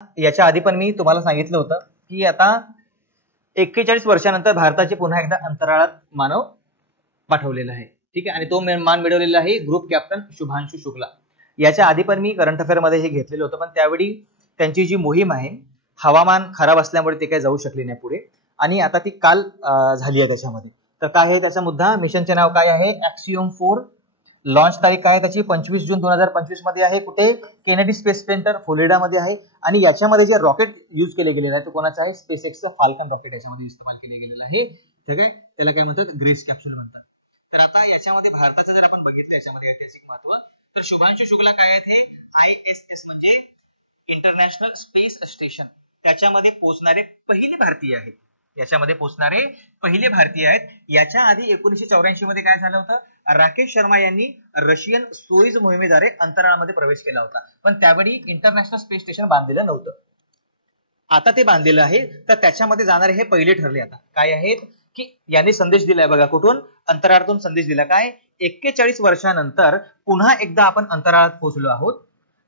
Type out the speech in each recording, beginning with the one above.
याच्या आधी पण मी तुम्हाला सांगितलं होतं की आता 41 वर्षानंतर भारताचे पुन्हा एकदा अंतराळात मानव पाठवलेला आहे. ठीक आहे, आणि तो मान मिळवलेला आहे ग्रुप कॅप्टन शुभांशु शुक्ला. याच्या आधी पण मी करंट अफेअर मध्ये हे घेतलेलं होतं, पण त्यावेळी त्यांची जी मोहीम आहे हवामान खराब असल्यामुळे ते काही जाऊ शकले नाही पुढे, आणि आता ती काल झाली आहे त्याच्यामध्ये. तर काय आहे त्याचा मुद्दा, मिशनचे नाव काय आहे, ॲक्सिओम 4. लॉन्च तारीख काय त्याची 25 जून 2025 मध्ये आहे. कुठे, केनेडी स्पेस सेंटर फ्लोरिडा मध्ये आहे. आणि याच्यामध्ये जे रॉकेट यूज केले गेलेलं आहे ते कोणाचं आहे, स्पेसएक्सचं फाल्कन रॉकेट याच्यामध्ये इस्तेमाल केले गेलेलं आहे. ठीक आहे, त्याला काय म्हणतात, ग्रेस कॅप्सूल म्हणतात. तर आता याच्यामध्ये भारताचं जर आपण बघितलं याच्यामध्ये ऐतिहासिक महत्व, तर शुभांशु शुक्ला काय आहेत, हे ISS म्हणजे इंटरनॅशनल स्पेस स्टेशन त्याच्यामध्ये पोहोचणारे पहिले भारतीय आहेत. याच्यामध्ये पोहोचणारे पहिले भारतीय आहेत. याच्या आधी 1984 मध्ये काय झालं होतं, राकेश शर्मा यांनी रशियन सोयुझ मोहिमेद्वारे अंतराळामध्ये प्रवेश केला होता, पण त्यावेळी इंटरनॅशनल स्पेस स्टेशन बांधलेलं नव्हतं. आता ते बांधलेलं आहे, तर त्याच्यामध्ये जाणारे हे पहिले ठरले. आता काय आहेत की यांनी संदेश दिलाय बघा, कुठून, अंतराळातून संदेश दिला. काय, 41 वर्षानंतर पुन्हा एकदा आपण अंतराळात पोहोचलो आहोत.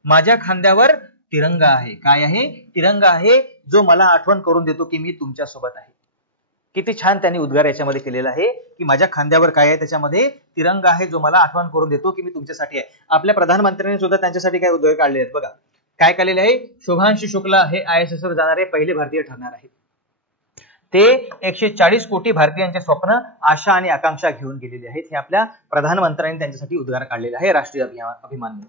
माझ्या खांद्यावर तिरंगा आहे. काय आहे, तिरंगा आहे, जो मला आठवण करून देतो की मी तुमच्या सोबत आहे. किती छान त्यांनी उद्गार याच्यामध्ये केलेला आहे की माझ्या खांद्यावर काय आहे, त्याच्यामध्ये तिरंगा आहे, जो मला आठवण करून देतो की मी तुमच्यासाठी आहे. आपल्या प्रधानमंत्र्यांनी सुद्धा त्यांच्यासाठी काय उद्गार काढले आहेत बघा. काय केलेले आहे, शुभांशु शुक्ला हे ISS वर जाणारे पहिले भारतीय ठरणार आहेत. ते 140 कोटी भारतीयांचे स्वप्न, आशा आणि आकांक्षा घेऊन गेलेले आहेत. हे आपल्या प्रधानमंत्र्यांनी त्यांच्यासाठी उद्गार काढलेले आहे राष्ट्रीय अभिमान म्हणून.